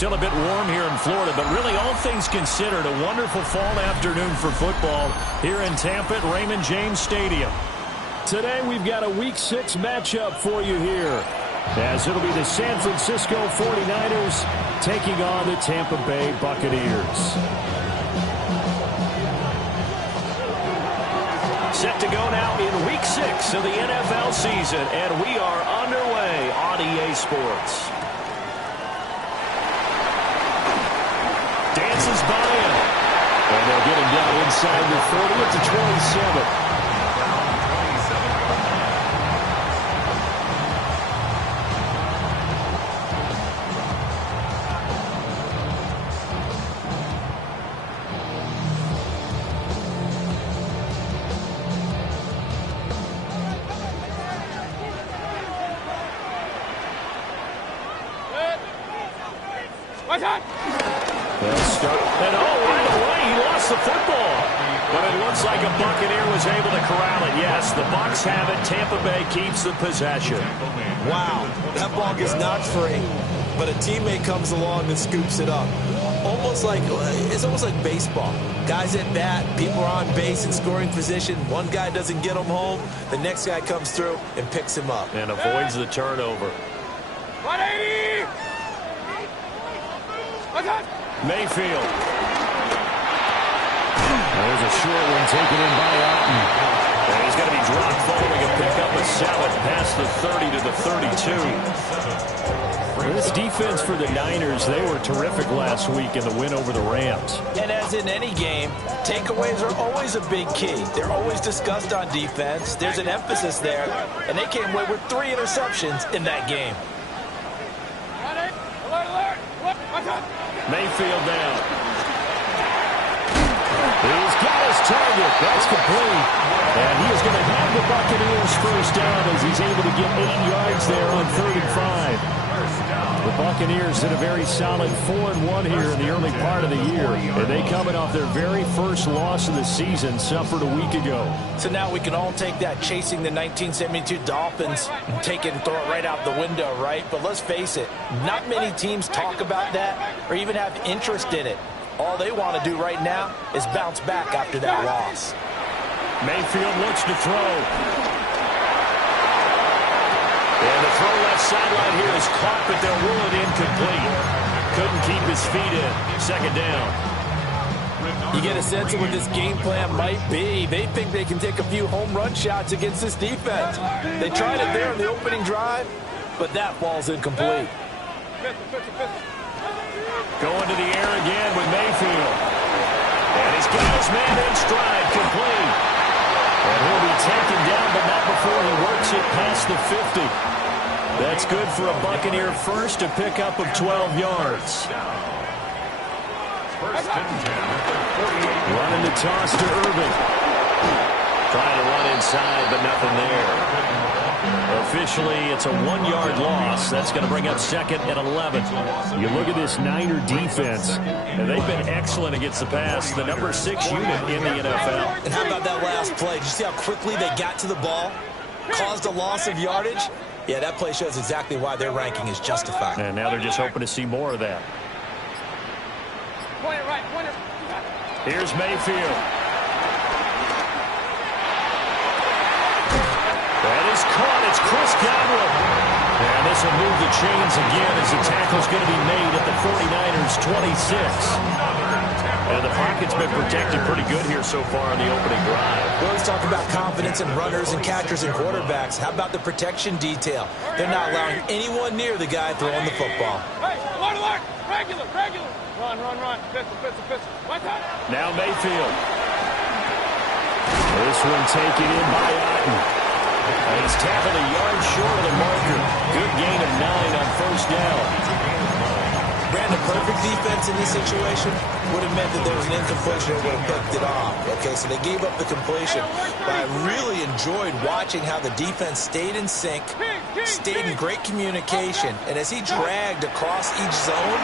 Still a bit warm here in Florida, but really all things considered, a wonderful fall afternoon for football here in Tampa at Raymond James Stadium. Today we've got a Week 6 matchup for you here, as it'll be the San Francisco 49ers taking on the Tampa Bay Buccaneers. Set to go now in Week 6 of the NFL season, and we are underway on EA Sports. Dances by him, and they'll get him down inside the 30 at the 27. They'll start, and right away he lost the football. But it looks like a Buccaneer was able to corral it. Yes, the Bucs have it. Tampa Bay keeps the possession. Wow, that ball gets knocked free, but a teammate comes along and scoops it up. It's almost like baseball. Guys at bat, people are on base in scoring position. One guy doesn't get him home. The next guy comes through and picks him up. And avoids the turnover. 180! Mayfield. There's a short one taken in by Otten. And he's going to be dropped following a pickup of Salad past the 30 to the 32. This defense for the Niners, they were terrific last week in the win over the Rams. And as in any game, takeaways are always a big key. They're always discussed on defense. There's an emphasis there, and they came away with 3 interceptions in that game. Mayfield down. He's got his target. That's complete. And he is going to have the Buccaneers first down as he's able to get 8 yards there on 3rd and 5. The Buccaneers did a very solid 4-1 here in the early part of the year. And they coming off their very first loss of the season, suffered a week ago. So now we can all take that chasing the 1972 Dolphins and take it and throw it right out the window, right? But let's face it, not many teams talk about that or even have interest in it. All they want to do right now is bounce back after that loss. Mayfield looks to throw. And the throw left sideline here is caught, but they'll rule it incomplete. Couldn't keep his feet in. 2nd down. You get a sense of what this game plan might be. They think they can take a few home run shots against this defense. They tried it there in the opening drive, but that ball's incomplete. Going to the air again with Mayfield. And he's got his man in stride, complete. And he'll be taken down, but not before he works it past the 50. That's good for a Buccaneer first, a pickup of 12 yards. Running the toss to Irving. Trying to run inside, but nothing there. Officially, it's a 1-yard loss. That's going to bring up 2nd and 11. You look at this Niner defense, and they've been excellent against the pass. The number 6 unit in the NFL. And how about that last play? Did you see how quickly they got to the ball? Caused a loss of yardage? Yeah, that play shows exactly why their ranking is justified. And now they're just hoping to see more of that. Point it right, point it. Here's Mayfield. That is caught. It's Chris Godwin. And this will move the chains again as the tackle's going to be made at the 49ers' 26. And the pocket's been protected pretty good here so far on the opening drive. We always talk about confidence in runners and catchers and quarterbacks. How about the protection detail? They're not allowing anyone near the guy throwing the football. Hey, alert! Regular! Run. Pistol. Now Mayfield. This one taken in by Otten. And he's tackled a yard short of the marker. Good gain of 9 on 1st down. Brandon, perfect defense in this situation would have meant that there was an incompletion that would have picked it off. Okay, so they gave up the completion. But I really enjoyed watching how the defense stayed in sync, stayed in great communication. And as he dragged across each zone,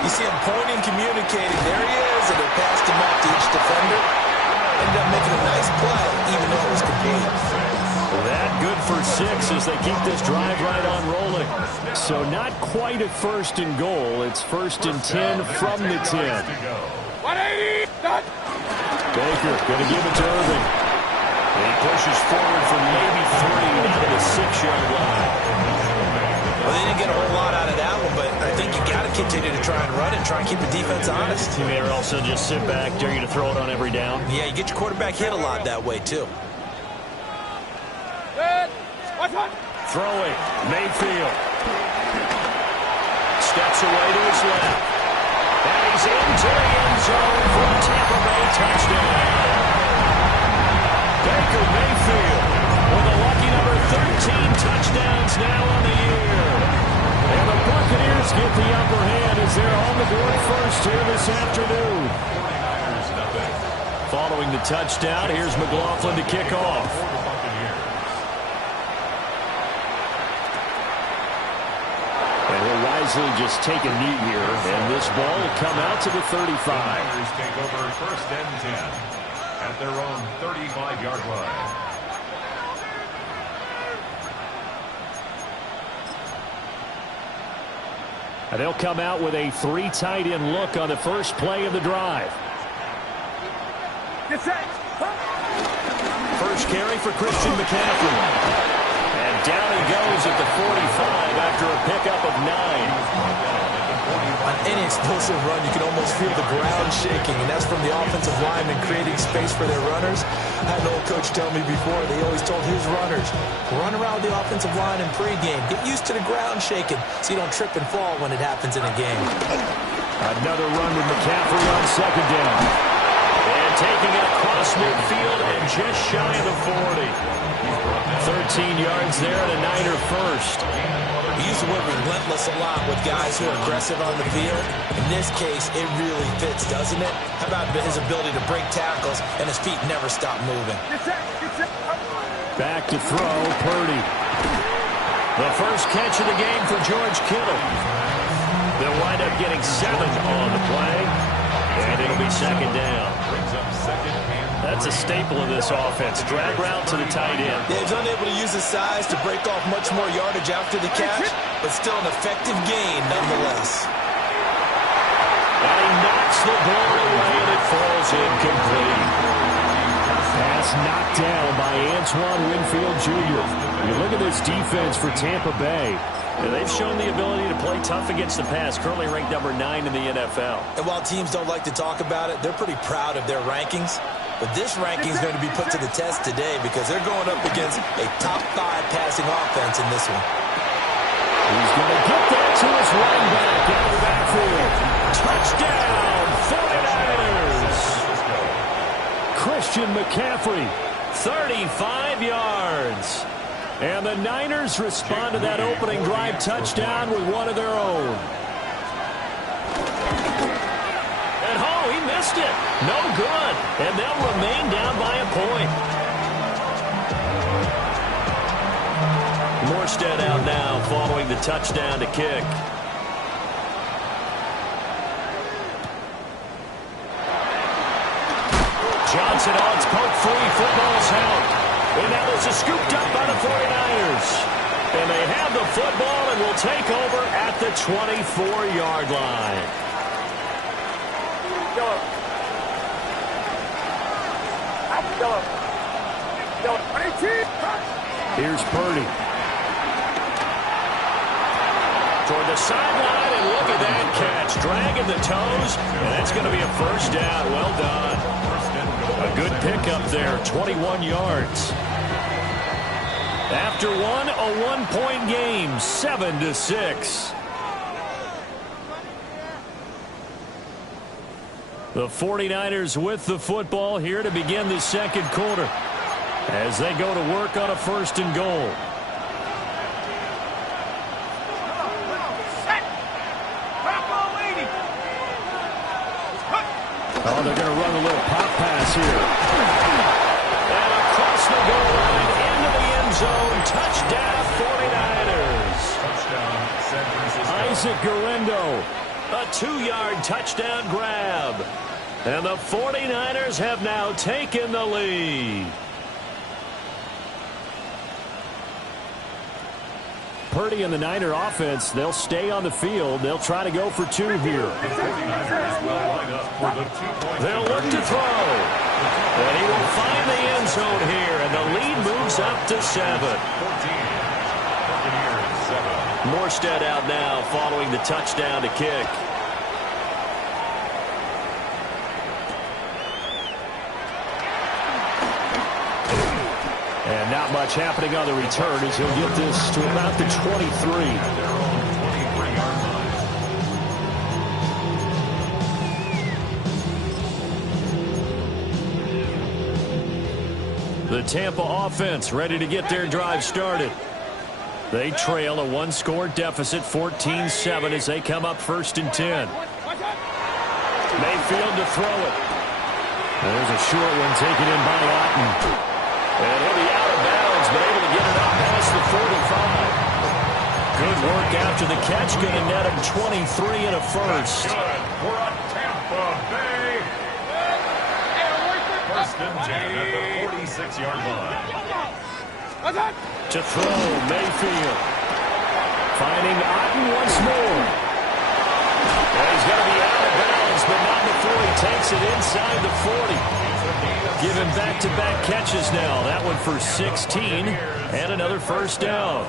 you see him pointing, communicating. There he is, and they passed him off to each defender. Ended up making a nice play, even though it was complete. That good for 6 as they keep this drive right on rolling. So not quite a first and goal. It's first and 10 from the 10. 180. Done. Baker going to give it to Irving. He pushes forward for maybe 3 down to the 6-yard line. Well, they didn't get a whole lot out of that one, but I think you got to continue to try and run it, try and keep the defense honest. You may also just sit back, dare you to throw it on every down. Yeah, you get your quarterback hit a lot that way, too. Good. Watch one. Throwing, Mayfield. Steps away to his left. And he's into the end zone for a Tampa Bay touchdown. Baker Mayfield with a lucky number 13 touchdowns now on the year. And the Buccaneers get the upper hand as they're on the board first here this afternoon. Following the touchdown, here's McLaughlin to kick off. And he'll wisely just take a knee here, and this ball will come out to the 35. Take over first and 10 at their own 35-yard line. And they'll come out with a 3 tight end look on the first play of the drive. Get set. First carry for Christian McCaffrey. And down he goes at the 45 after a pickup of 9. On any explosive run, you can almost feel the ground shaking, and that's from the offensive linemen creating space for their runners. I had an old coach tell me before, they always told his runners, run around the offensive line in pregame. Get used to the ground shaking so you don't trip and fall when it happens in a game. Another run with McCaffrey on second down. And taking it across midfield and just shy of the 40. 13 yards there and a Niner first. We use the word relentless a lot with guys who are aggressive on the field. In this case, it really fits, doesn't it? How about his ability to break tackles and his feet never stop moving? Back to throw, Purdy. The first catch of the game for George Kittle. They'll wind up getting 7 on the play, and it'll be second down. That's a staple of this offense. Drag route to the tight end. Yeah, he's unable to use his size to break off much more yardage after the catch, but still an effective gain nonetheless. And he knocks the ball away, and it falls incomplete. Pass knocked down by Antoine Winfield Jr. You look at this defense for Tampa Bay. And they've shown the ability to play tough against the pass, currently ranked number 9 in the NFL. And while teams don't like to talk about it, they're pretty proud of their rankings. But this ranking is going to be put to the test today because they're going up against a top 5 passing offense in this one. He's going to get that to his running back out of the backfield. Touchdown, 49ers! Christian McCaffrey, 35 yards. And the Niners respond to that opening drive touchdown with one of their own. And he missed it. No good. And they'll remain down by a point. Morstead out now following the touchdown to kick. Johnson on, it's poked free. Football's held. And now this is scooped up by the 49ers. And they have the football and will take over at the 24-yard line. Here's Purdy. Toward the sideline, and look at that catch. Dragging the toes, and that's going to be a first down. Well done. A good pickup there, 21 yards. After one, a one-point game, 7-6. The 49ers with the football here to begin the second quarter as they go to work on a first and goal. Oh, they're going to run a little pop pass here. And across the goal line into the end zone. Touchdown, 49ers. Isaac Guerendo, a 2-yard touchdown grab. And the 49ers have now taken the lead. Purdy and the Niner offense, they'll stay on the field. They'll try to go for two here. They'll look to throw. And he will find the end zone here, and the lead moves up to 7. Morstead out now following the touchdown to kick. And not much happening on the return as he'll get this to about the 23. The Tampa offense ready to get their drive started. They trail a one-score deficit, 14-7, as they come up 1st and 10. Mayfield to throw it. There's a short one taken in by Otten. And he'll be out of bounds, but able to get it up past the 45. Good work after the catch. Going to net him 23 and a first. Good for a Tampa Bay. 1st and 10 at the 46-yard line. To throw, Mayfield. Finding Otten once more. And he's going to be out of bounds, but not before he takes it inside the 40. Giving back-to-back catches now. That one for 16 and another first down.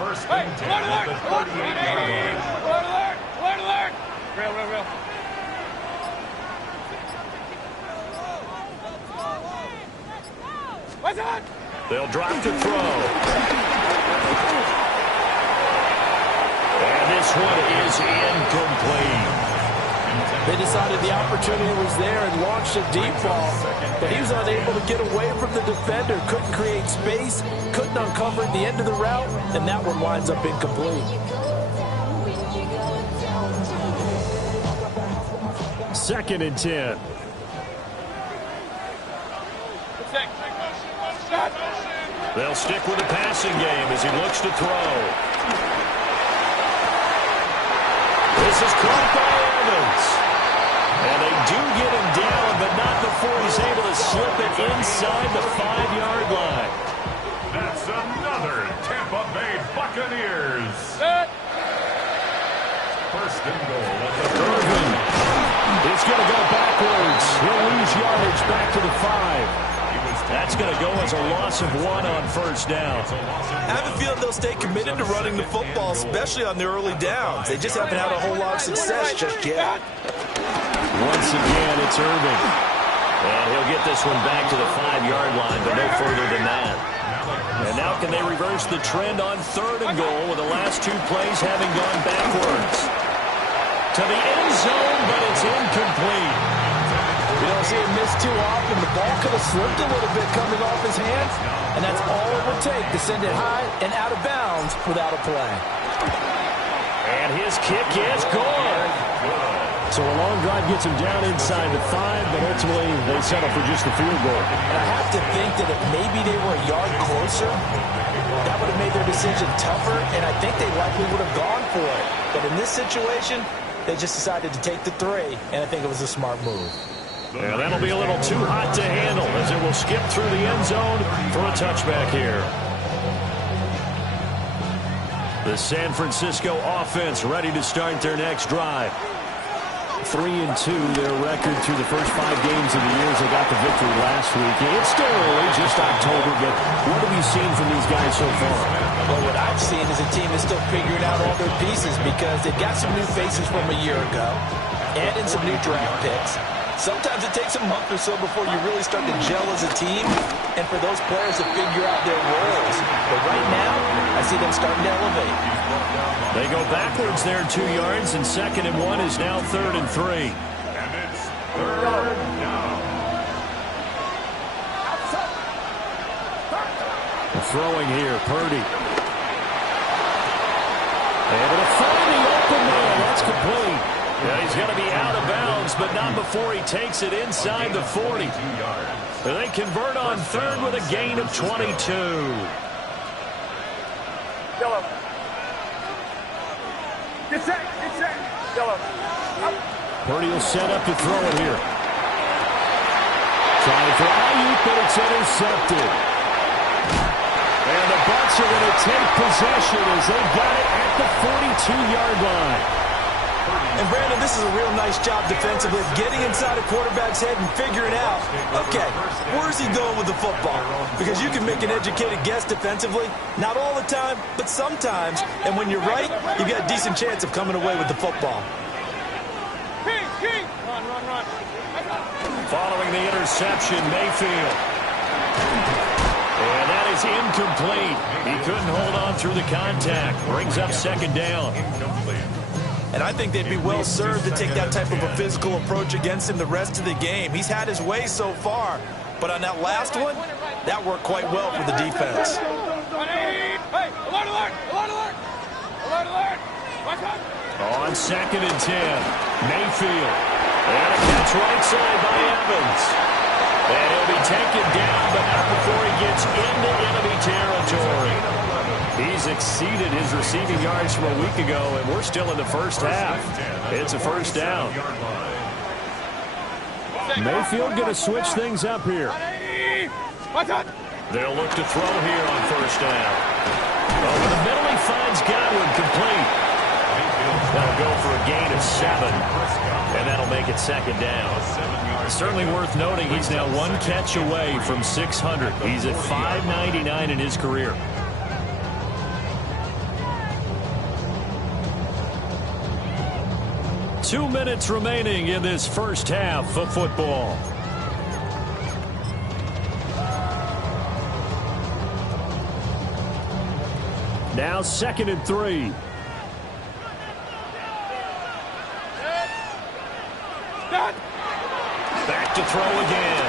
1st and 10 at the 38-yard line. Alert! Real. What's on? They'll drop to throw. And this one is incomplete. They decided the opportunity was there and launched a deep ball, but he was unable to get away from the defender, couldn't create space, couldn't uncover the end of the route, and that one winds up incomplete. 2nd and 10. They'll stick with the passing game as he looks to throw. This is caught by Evans. And they do get him down, but not before he's able to slip it inside the 5-yard line. That's another Tampa Bay Buccaneers. 1st and goal at the Irvin. It's going to go backwards. He'll lose yardage back to the 5. That's going to go as a loss of 1 on 1st down. I have a feeling they'll stay committed to running the football, especially on the early downs. They just haven't had a whole lot of success just yet. Once again, it's Irvin. And he'll get this one back to the 5-yard line, but no further than that. And now can they reverse the trend on 3rd and goal with the last 2 plays having gone backwards? To the end zone, but it's incomplete. You don't see him miss too often. The ball could have slipped a little bit coming off his hands, and that's all it would take to send it high and out of bounds without a play. And his kick is gone. So a long drive gets him down inside the 5, but ultimately they settle for just the field goal. And I have to think that if maybe they were a yard closer, that would have made their decision tougher, and I think they likely would have gone for it. But in this situation, they just decided to take the 3, and I think it was a smart move. Yeah, that'll be a little too hot to handle as it will skip through the end zone for a touchback here. The San Francisco offense ready to start their next drive. 3-2, their record through the first 5 games of the year as they got the victory last week. It's still early, just October, but what have you seen from these guys so far? Well, what I've seen is a team that's still figuring out all their pieces because they've got some new faces from a year ago and in some new draft picks. Sometimes it takes a month or so before you really start to gel as a team and for those players to figure out their roles. But right now, I see them starting to elevate. They go backwards there 2 yards, and 2nd and 1 is now 3rd and 3. And it's 3rd down. Throwing here, Purdy. Able to find the open man. That's complete. Yeah, he's going to be out of bounds, but not before he takes it inside the 40. They convert on 3rd with a gain of 22. Yellow. Get set. Yellow. Purdy will set up to throw it here. Trying for Ayuk, but it's intercepted. And the Bucs Giants are going to take possession as they've got it at the 42-yard line. And Brandon, this is a real nice job defensively, getting inside a quarterback's head and figuring out, okay, where's he going with the football? Because you can make an educated guess defensively, not all the time, but sometimes. And when you're right, you've got a decent chance of coming away with the football. Run. Following the interception, Mayfield. And that is incomplete. He couldn't hold on through the contact. Brings up second down. And I think they'd be well served to take that type of a physical approach against him the rest of the game. He's had his way so far, but on that last one, that worked quite well for the defense. Hey, alert! Watch out! On 2nd and 10, Mayfield. And a catch right side by Evans. And he'll be taken down, but not before he gets into enemy territory. He's exceeded his receiving yards from a week ago, and we're still in the first half. It's a first down. Mayfield going to switch things up here. They'll look to throw here on first down. Over the middle, he finds Godwin complete. That'll go for a gain of 7, and that'll make it second down. Certainly worth noting he's now one catch away from 600. He's at 599 in his career. Two minutes remaining in this first half of football. Now 2nd and 3. Back to throw again.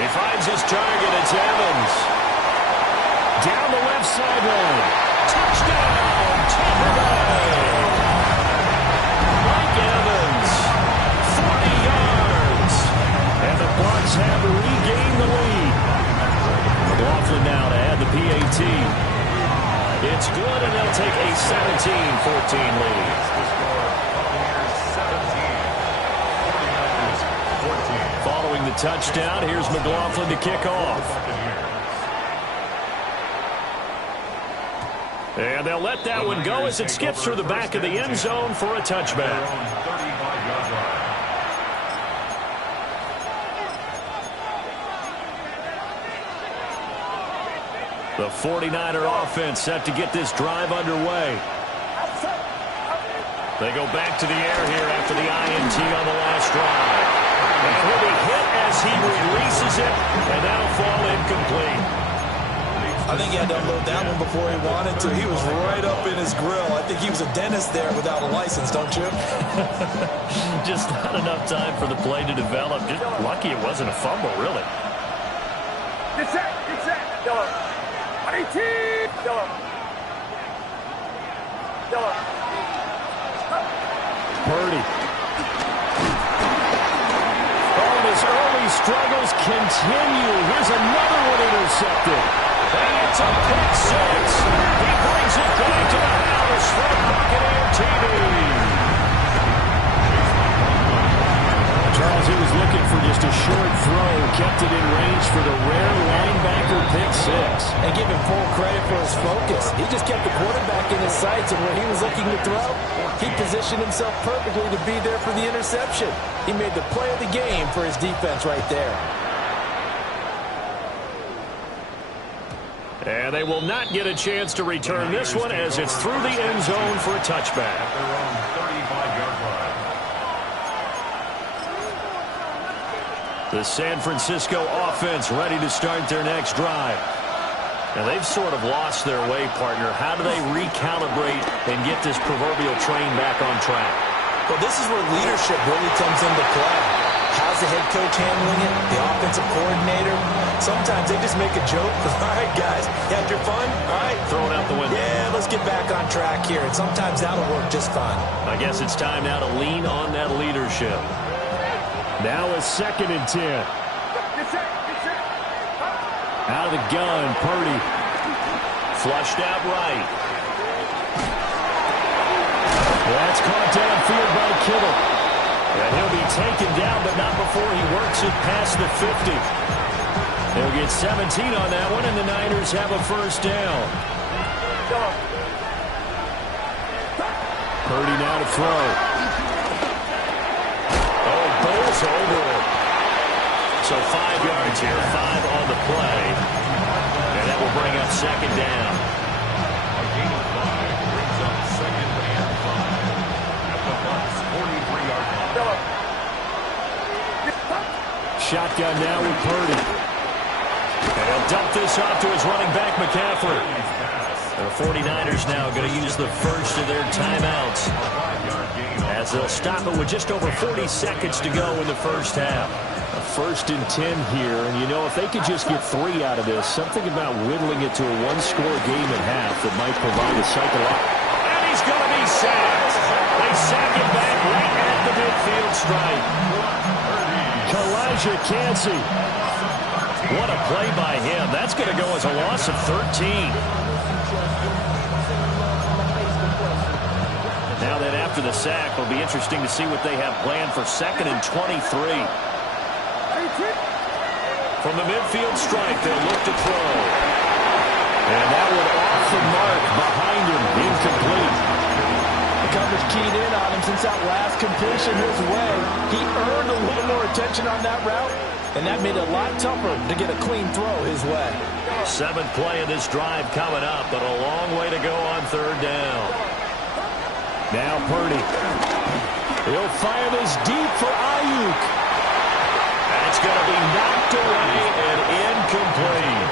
He finds his target. It's Evans. Down the left sideline. Touchdown, Tampa Bay. Mike Evans, 40 yards. And the Bucs have regained the lead. McLaughlin now to add the PAT. It's good, and they'll take a 17-14 lead. Following the touchdown, here's McLaughlin to kick off. And they'll let that one go as it skips through the back of the end zone for a touchback. The 49er offense set to get this drive underway. They go back to the air here after the INT on the last drive. And he'll be hit as he releases it, and that'll fall incomplete. I think he had to unload that one before he wanted to. He was right up in his grill. I think he was a dentist there without a license, don't you? Just not enough time for the play to develop. Just lucky it wasn't a fumble, really. Get set! Yellow. 18! Yellow. Purdy. His early struggles continue. Here's another one intercepted. And it's a pick six. He brings it back to the house from Buccaneer TV. Charles, he was looking for just a short throw, kept it in range for the rare linebacker pick six. And give him full credit for his focus. He just kept the quarterback in his sights, and when he was looking to throw, he positioned himself perfectly to be there for the interception. He made the play of the game for his defense right there. And they will not get a chance to return this one as it's through the end zone for a touchback. The San Francisco offense ready to start their next drive. Now, they've sort of lost their way, partner. How do they recalibrate and get this proverbial train back on track? Well, this is where leadership really comes into play. How's the head coach handling it? The offensive coordinator? Sometimes they just make a joke. All right, guys, you had your fun? All right. Throw it out the window. Yeah, let's get back on track here. And sometimes that'll work just fine. I guess it's time now to lean on that leadership. Now a 2nd and 10. Get set! Out of the gun, Purdy. Flushed out right. That's caught downfield by Kittle. And he'll be taken down, but not before he works it past the 50. They'll get 17 on that one, and the Niners have a first down. Purdy now to throw. Oh, bowls over it. So 5 yards here, 5 on the play. And that will bring up second down. A gain of 5 brings up second and 5 at the Bucs' 43-yard line. Shotgun now with Purdy. And he'll dump this off to his running back, McCaffrey. The 49ers now going to use the first of their timeouts as they'll stop it with just over 40 seconds to go in the first half. A 1st and 10 here, and you know, if they could just get 3 out of this, something about whittling it to a one-score game at half that might provide a cycle up. And he's going to be sacked. They sack him back right at the midfield stripe. Kalijah Kancey. What a play by him. That's going to go as a loss of 13. Now that after the sack, it'll be interesting to see what they have planned for 2nd and 23. From the midfield stripe, they'll look to throw. And that one off the mark behind him, incomplete. The coverage keyed in on him since that last completion his way. He earned a little more attention on that route, and that made it a lot tougher to get a clean throw his way. 7th play of this drive coming up, but a long way to go on 3rd down. Now Purdy. He'll fire this deep for Ayuk. And it's going to be knocked away and incomplete.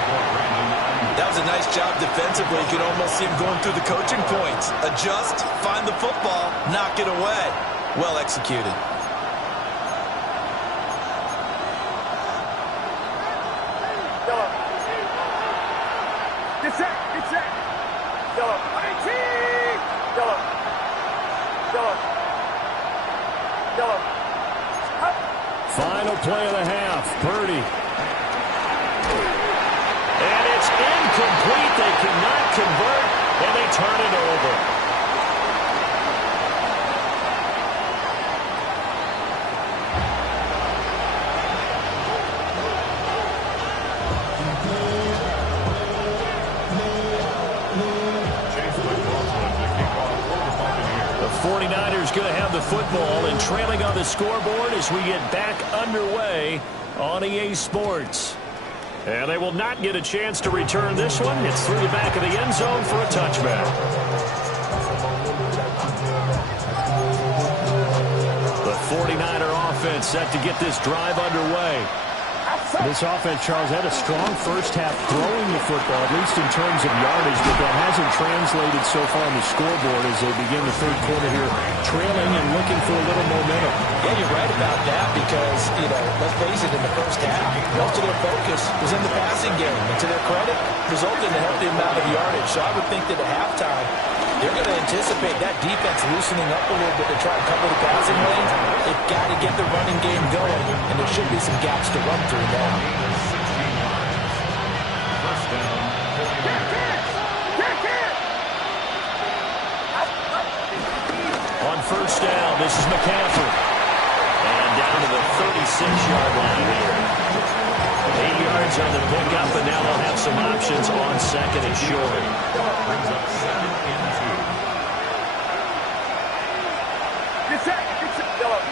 That was a nice job defensively. You could almost see him going through the coaching points. Adjust, find the football, knock it away. Well executed. Get set. Get set. Yellow. 18. Yellow. Yellow. Yellow. Final play of the half. Purdy. And it's incomplete. They cannot convert, and they turn it over. The 49ers going to have the football and trailing on the scoreboard as we get back underway on EA Sports. And they will not get a chance to return this one. It's through the back of the end zone for a touchback. The 49er offense set to get this drive underway. This offense, Charles, had a strong first half throwing the football, at least in terms of yardage, but that hasn't translated so far on the scoreboard as they begin the 3rd quarter here, trailing and looking for a little momentum. Yeah, you're right about that because, let's face it, in the first half, most of their focus was in the passing game. And to their credit, resulted in a healthy amount of yardage. So I would think that at halftime, they're going to anticipate that defense loosening up a little bit to try and cover the passing lanes. They've got to get the running game going, and there should be some gaps to run through now. First down. On first down, this is McCaffrey. And down to the 36-yard line here. 8 yards on the pickup, and now they'll have some options on 2nd and short. Brings up 2nd and 2. Get set. Get set. Yellow.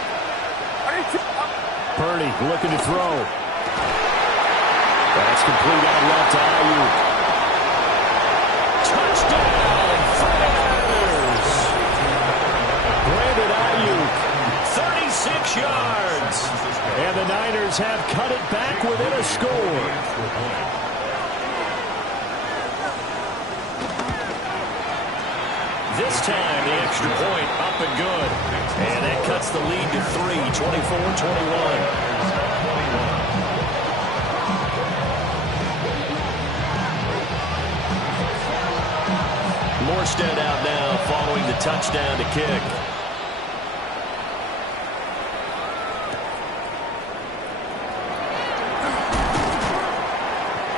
22. Purdy looking to throw. That's complete out left to Ayuk. Touchdown, 49ers. Brandon Ayuk, 36 yards. And the Niners have cut it back within a score. This time, the extra point up and good. And that cuts the lead to 3, 24-21. Morstead out now following the touchdown to kick.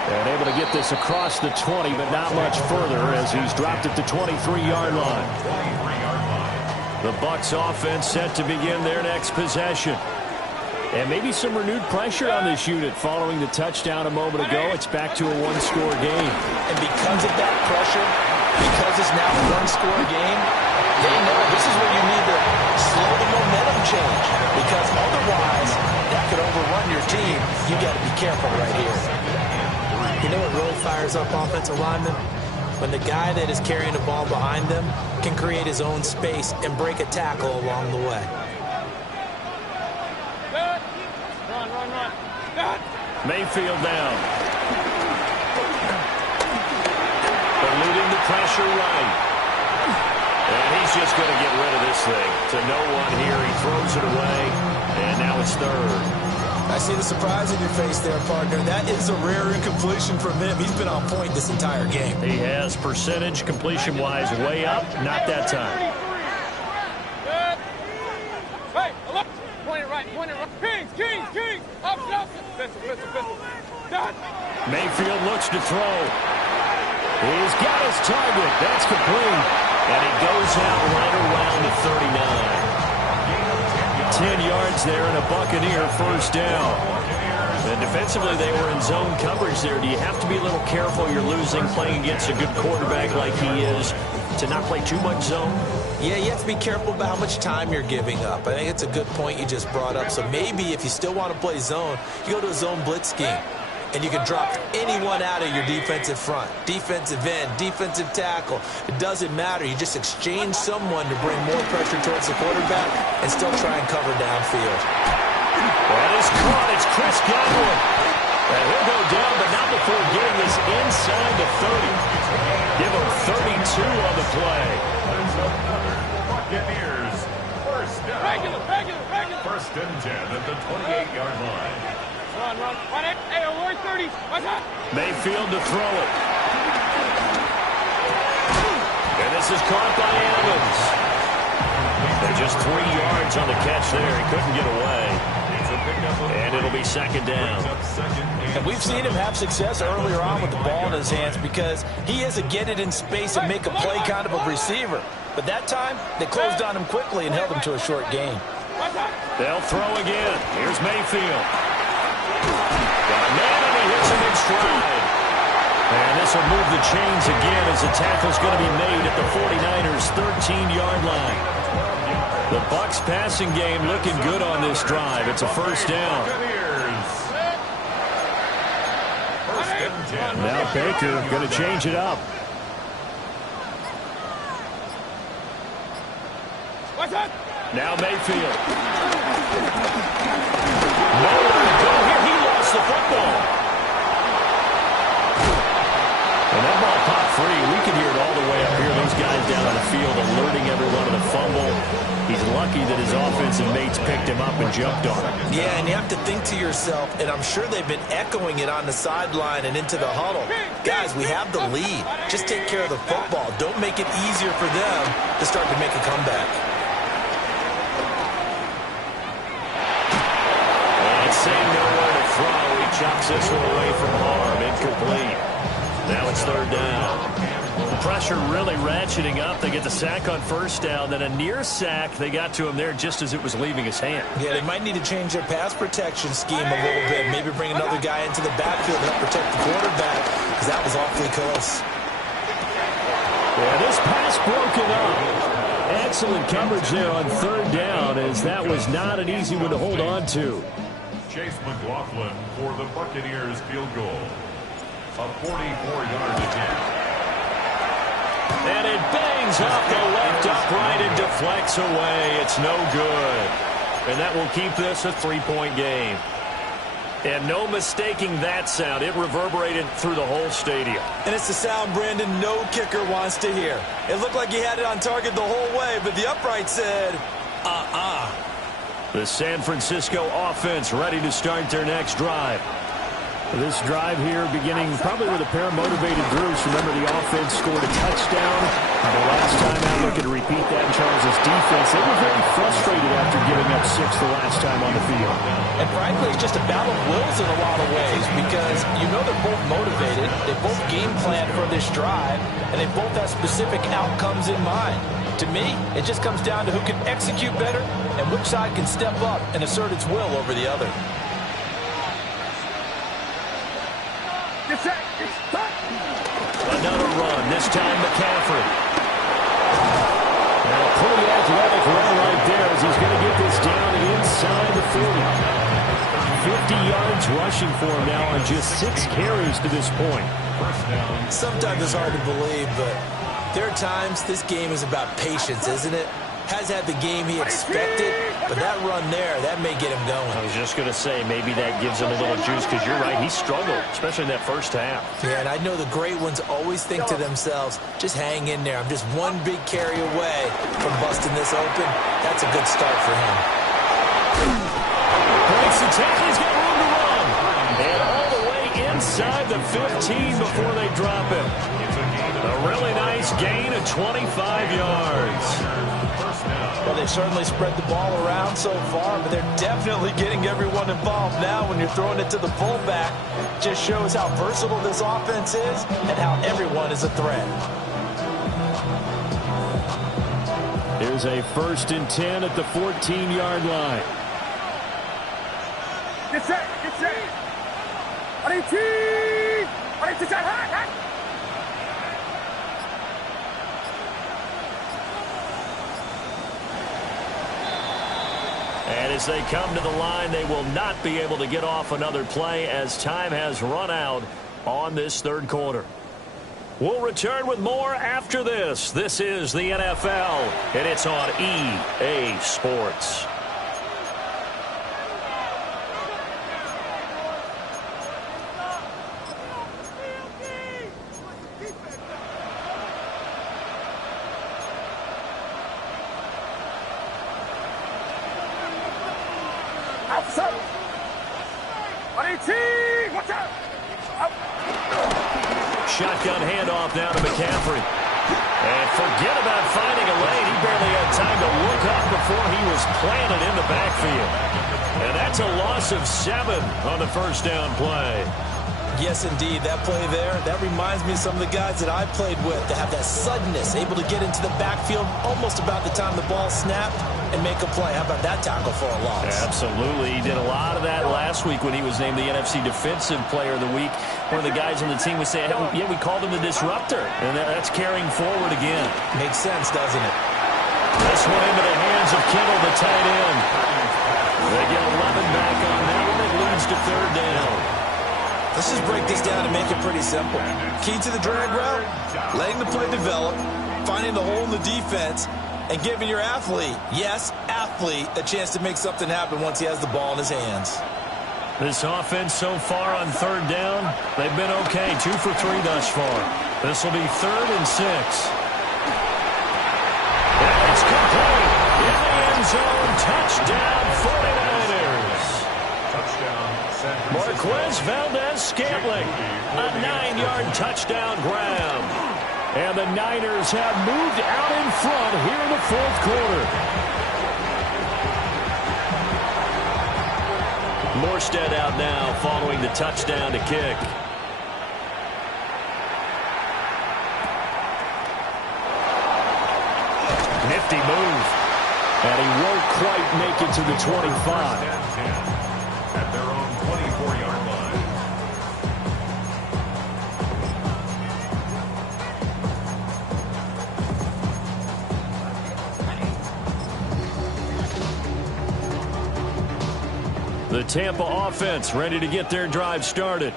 And able to get this across the 20, but not much further as he's dropped at the 23-yard line. The Bucs offense set to begin their next possession. And maybe some renewed pressure on this unit following the touchdown a moment ago. It's back to a one-score game. And because of that pressure, because it's now a one-score game, they know this is where you need to slow the momentum change. Because otherwise, that could overrun your team. You got to be careful right here. You know what really fires up offensive linemen? When the guy that is carrying the ball behind them can create his own space and break a tackle along the way. Mayfield down. Eluding the pressure right. And he's just going to get rid of this thing. To no one here. He throws it away. And now it's third. I see the surprise in your face there, partner. That is a rare incompletion from him. He's been on point this entire game. He has percentage completion-wise way up. Not that time. Hey, look. Point it right. Kings. Up. Pistol. Done. Mayfield looks to throw. He's got his target. That's complete. And he goes out right around the 39. 10 yards there and a Buccaneer first down. And defensively, they were in zone coverage there. Do you have to be a little careful? You're losing playing against a good quarterback like he is to not play too much zone? Yeah, you have to be careful about how much time you're giving up. I think it's a good point you just brought up. So maybe if you still want to play zone, you go to a zone blitz scheme. And you can drop anyone out of your defensive front. Defensive end, defensive tackle. It doesn't matter. You just exchange someone to bring more pressure towards the quarterback and still try and cover downfield. That is caught. It's Chris Godwin. And he'll go down, but not before getting this inside the 30. Give him 32 on the play. Buccaneers. First down. Regular. First and 10 at the 28-yard line. Run. Hey, over 30. What's up? Mayfield to throw it. And this is caught by Evans. And just 3 yards on the catch there. He couldn't get away. And it'll be second down. And we've seen him have success earlier on with the ball in his hands because he is a get it in space and make a play kind of a receiver. But that time, they closed on him quickly and held him to a short gain. They'll throw again. Here's Mayfield. Got a man and he hits him in stride. And this will move the chains again as the tackle's going to be made at the 49ers' 13-yard line. The Bucs passing game looking good on this drive. It's a first down. Now Baker going to change it up. Now Mayfield. Nowhere to go here. He lost the football. And that ball popped free. We can hear it all the way up here. Those guys down on the field alerting everyone of the fumble. He's lucky that his offensive mates picked him up and jumped on him. Yeah, and you have to think to yourself, and I'm sure they've been echoing it on the sideline and into the huddle. Guys, we have the lead. Just take care of the football. Don't make it easier for them to start to make a comeback. And saying nowhere to throw. He chops this one away from harm. Incomplete. Now it's third down. The pressure really ratcheting up. They get the sack on first down. Then a near sack. They got to him there just as it was leaving his hand. Yeah, they might need to change their pass protection scheme a little bit. Maybe bring another guy into the backfield to help protect the quarterback because that was awfully close. Yeah, this pass broken up. Excellent coverage there on third down as that was not an easy one to hold on to. Chase McLaughlin for the Buccaneers field goal. A 44-yard attempt. And it bangs off the left upright and deflects away. It's no good. And that will keep this a 3-point game. And no mistaking that sound. It reverberated through the whole stadium. And it's the sound, Brandon, no kicker wants to hear. It looked like he had it on target the whole way, but the upright said, The San Francisco offense ready to start their next drive. This drive here beginning probably with a pair of motivated Bruce. Remember, the offense scored a touchdown. The last time out, looking to repeat that in Charles' defense. They were very frustrated after giving up 6 the last time on the field. And frankly, it's just a battle of wills in a lot of ways because you know they're both motivated. They both game plan for this drive, and they both have specific outcomes in mind. To me, it just comes down to who can execute better and which side can step up and assert its will over the other. Another run, this time McCaffrey. And a pretty athletic run right there as he's going to get this down inside the 40. 50 yards rushing for him now on just 6 carries to this point. Sometimes it's hard to believe, but there are times this game is about patience, isn't it? Has had the game he expected, but that run there, that may get him going. I was just going to say, maybe that gives him a little juice, because you're right, he struggled, especially in that first half. Yeah, and I know the great ones always think to themselves, just hang in there. I'm just one big carry away from busting this open. That's a good start for him. Breaks the tackle, he's got room to run. And all the way inside the 15 before they drop him. A really nice gain of 25 yards. Well, they've certainly spread the ball around so far, but they're definitely getting everyone involved now when you're throwing it to the fullback. Just shows how versatile this offense is and how everyone is a threat. Here's a 1st and 10 at the 14-yard line. Get set, get set. And as they come to the line, they will not be able to get off another play as time has run out on this 3rd quarter. We'll return with more after this. This is the NFL, and it's on EA Sports. Shotgun handoff now to McCaffrey. And forget about finding a lane. He barely had time to look up before he was planted in the backfield. And that's a loss of 7 on the 1st down play. Yes, indeed. That play there, that reminds me of some of the guys that I played with that have that suddenness, able to get into the backfield almost about the time the ball snapped and make a play. How about that tackle for a loss? Absolutely. He did a lot of that last week when he was named the NFC Defensive Player of the Week. One of the guys on the team would say, yeah, we called him the disruptor. And that's carrying forward again. Makes sense, doesn't it? This one into the hands of Kittle, the tight end. They get 11 back on that one. It leads to 3rd down. Let's just break this down and make it pretty simple. Key to the drag route, letting the play develop, finding the hole in the defense, and giving your athlete, yes, athlete, a chance to make something happen once he has the ball in his hands. This offense so far on 3rd down, they've been okay. 2 for 3 thus far. This will be 3rd and 6. And it's complete. In the end zone, touchdown 49ers. Touchdown, San Francisco. Marquez Valdez-Scantling, a 9-yard touchdown grab. And the Niners have moved out in front here in the 4th quarter. Morstead out now following the touchdown to kick. Nifty move. And he won't quite make it to the 25. At their own 24-yard line. The Tampa offense ready to get their drive started.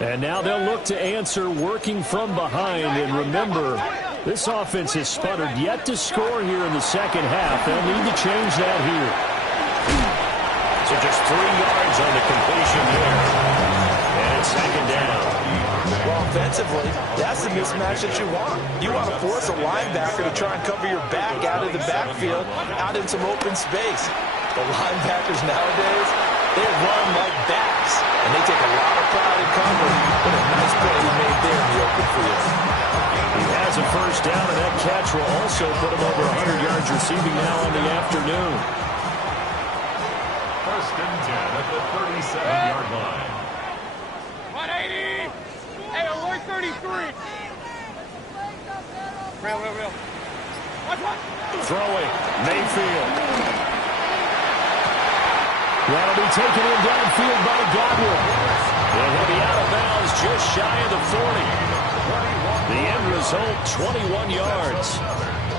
And now they'll look to answer working from behind. And remember, this offense has sputtered yet to score here in the 2nd half. They'll need to change that here. So just 3 yards on the completion there. And it's 2nd down. Well, offensively, that's the mismatch that you want. You want to force a linebacker to try and cover your back out of the backfield, out in some open space. The linebackers nowadays, they run like bats, and they take a lot of pride in covering. What a nice play he made there in the open field. He has a 1st down, and that catch will also put him over 100 yards receiving now on the afternoon. 1st and 10 at the 37-yard line. 180. Hey, alert 33. Real. Throwing, Mayfield. That'll be taken in downfield by Godwin. And he'll be out of bounds just shy of the 40. The end result, 21 yards.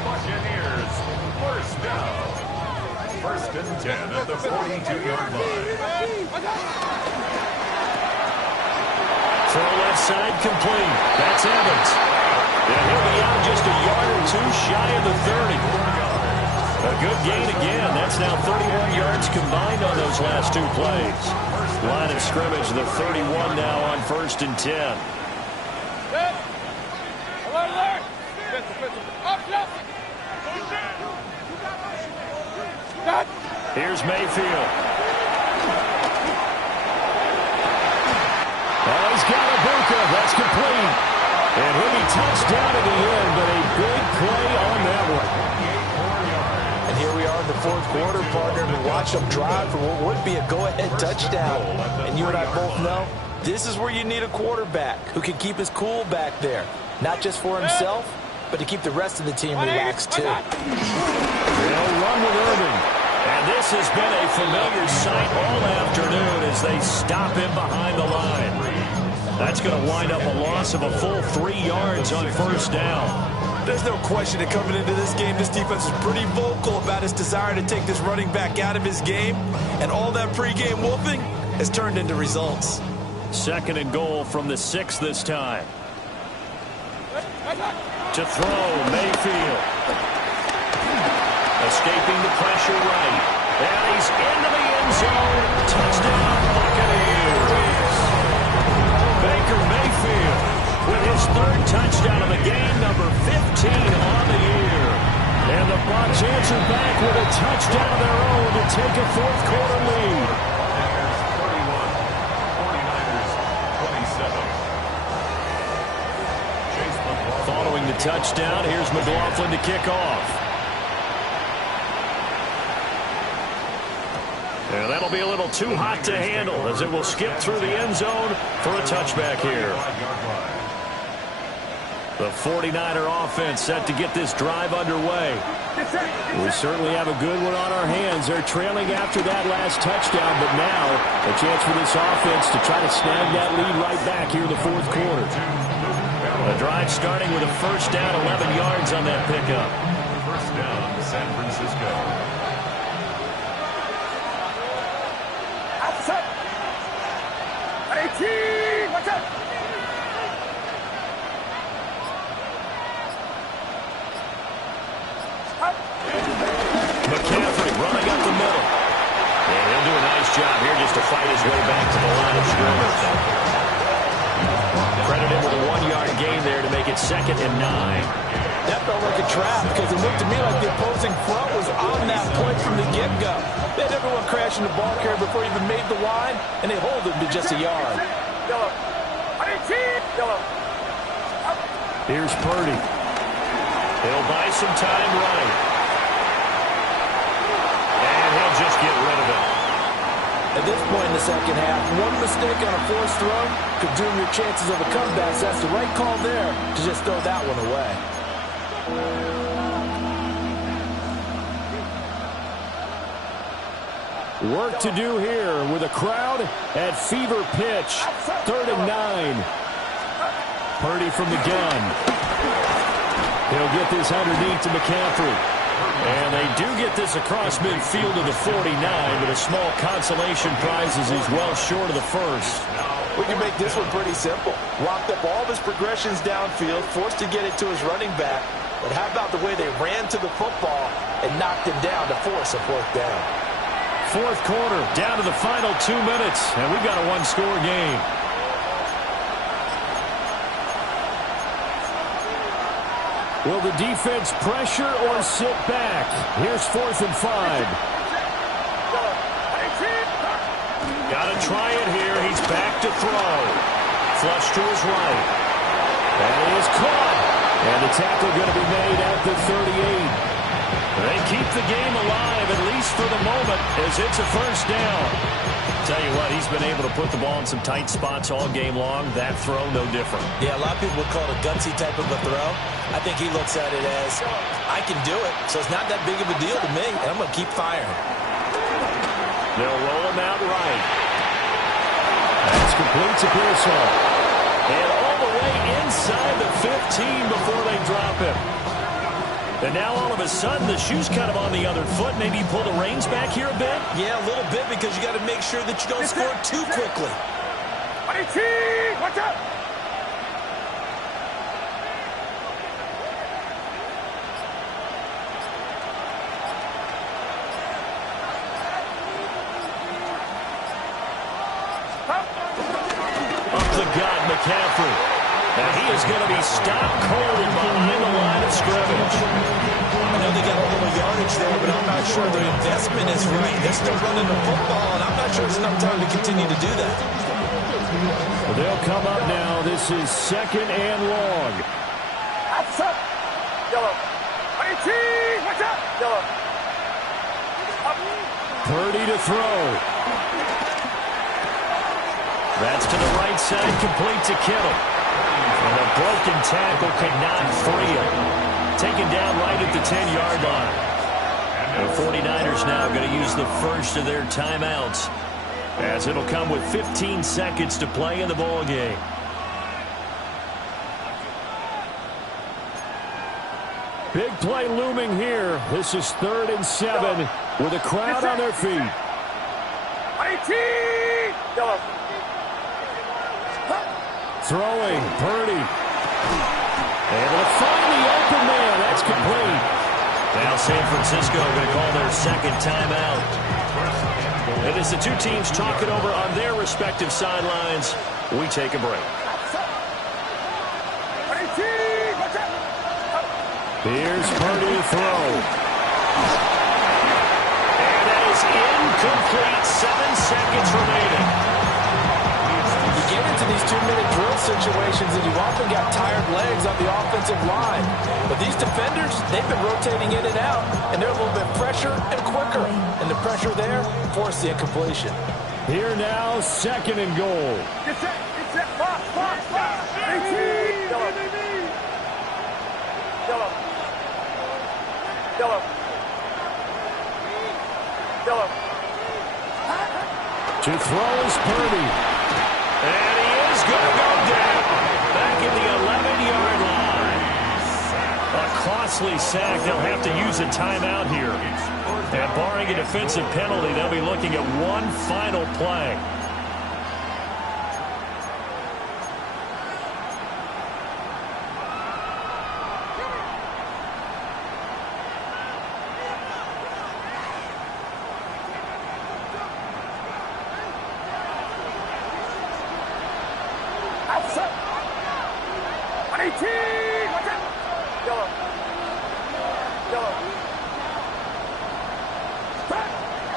Buccaneers, first down. First and 10 at the 42-yard line. Throw left side complete. That's Evans. And he'll be out just a yard or two shy of the 30. A good gain again. That's now 31 yards combined on those last two plays. Line of scrimmage, the 31 now on first and 10. Here's Mayfield. Oh, he's got Ibuka. That's complete. And he'll be touchdown in the end, but a big play on that one. And here we are in the fourth quarter, partner, to watch them drive for what would be a go-ahead touchdown. And you and I both know this is where you need a quarterback who can keep his cool back there. Not just for himself, but to keep the rest of the team relaxed, too. They'll run with Irving. And this has been a familiar sight all afternoon as they stop him behind the line. That's going to wind up a loss of a full 3 yards on first down. There's no question that coming into this game, this defense is pretty vocal about its desire to take this running back out of his game. And all that pregame whooping has turned into results. Second and goal from the 6 this time. To throw, Mayfield. Escaping the pressure right. And he's into the end zone. Touchdown, Buccaneers. Baker Mayfield with his third touchdown of the game, number 15 on the year. And the Bucs answer back with a touchdown of their own to take a fourth quarter lead. 31, 49ers 27. Following the touchdown, here's McLaughlin to kick off. And that'll be a little too hot to handle as it will skip through the end zone for a touchback here. The 49er offense set to get this drive underway. We certainly have a good one on our hands. They're trailing after that last touchdown, but now a chance for this offense to try to snag that lead right back here in the fourth quarter. A drive starting with a first down, 11 yards on that pickup. First down, San Francisco. What's up? McCaffrey running up the middle. And he'll do a nice job here just to fight his way back to the line of scrimmage. Credit him with a 1-yard gain there to make it 2nd and 9. That felt like a trap because it looked to me like the opposing front was on that point from the get-go. They had everyone crashing the ball carrier before he even made the line, and they hold him to just a yard. Here's Purdy. He'll buy some time right. And he'll just get rid of it. At this point in the second half, one mistake on a forced throw could doom your chances of a comeback. So that's the right call there to just throw that one away. Work to do here with a crowd at fever pitch. 3rd and 9. Purdy from the gun. He'll get this underneath to McCaffrey. And they do get this across midfield to the 49, but a small consolation prize as he's well short of the first. We can make this one pretty simple. Locked up all of his progressions downfield, forced to get it to his running back. But how about the way they ran to the football and knocked him down to force a fourth down? Fourth quarter, down to the final 2 minutes, and we've got a one-score game. Will the defense pressure or sit back? Here's 4th and 5. Gotta try it here. He's back to throw. Flush to his right. And he is caught. And the tackle going to be made at the 38. They keep the game alive, at least for the moment, as it's a first down. Tell you what, he's been able to put the ball in some tight spots all game long. That throw, no different. Yeah, a lot of people would call it a gutsy type of a throw. I think he looks at it as, I can do it, so it's not that big of a deal to me, and I'm going to keep firing. They'll roll him out right. That's complete to Pearsall. And all the way inside the 15 before they drop him. And now all of a sudden the shoe's kind of on the other foot. Maybe pull the reins back here a bit? Yeah, a little bit, because you got to make sure that you don't score too quickly. Watch out! Up the gut, McCaffrey. And he is going to be stopped cold behind the line of scrimmage. I know they got a little yardage there, but I'm not sure the investment is right. They're still running the football, and I'm not sure it's enough time to continue to do that. Well, they'll come up now. This is 2nd and long. Outside. Yellow. Watch out! Yellow. Purdy to throw. That's to the right side, complete to Kittle. And a broken tackle could not free him. Taken down right at the 10-yard line. The 49ers now going to use the first of their timeouts, as it'll come with 15 seconds to play in the ball game. Big play looming here. This is 3rd and 7 with a crowd on their feet. Yellow. Throwing, Purdy. Able to find the open man. That's complete. Now San Francisco going to call their second timeout. And as the two teams talk it over on their respective sidelines, we take a break. Here's Purdy to throw. And that is incomplete. 7 seconds remaining. You get into these 2-minute drill situations, and you often got tired legs on the offensive line. But these defenders, they've been rotating in and out, and they're a little bit fresher and quicker. And the pressure there forced the incompletion. Here now, 2nd and goal. Get set. Box. Yellow. To throw is Purdy. And he is going to go down back at the 11-yard line. A costly sack. They'll have to use a timeout here. And barring a defensive penalty, they'll be looking at one final play.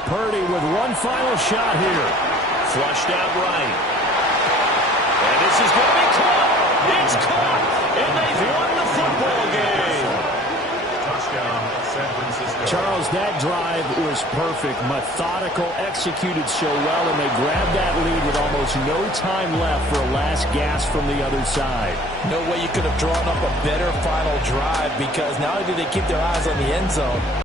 Purdy with one final shot here. Flushed out right. And this is going to be caught. It's caught. And they've won the football game. Touchdown, San Francisco. Charles, that drive was perfect. Methodical, executed so well, and they grabbed that lead with almost no time left for a last gasp from the other side. No way you could have drawn up a better final drive, because not only did they keep their eyes on the end zone,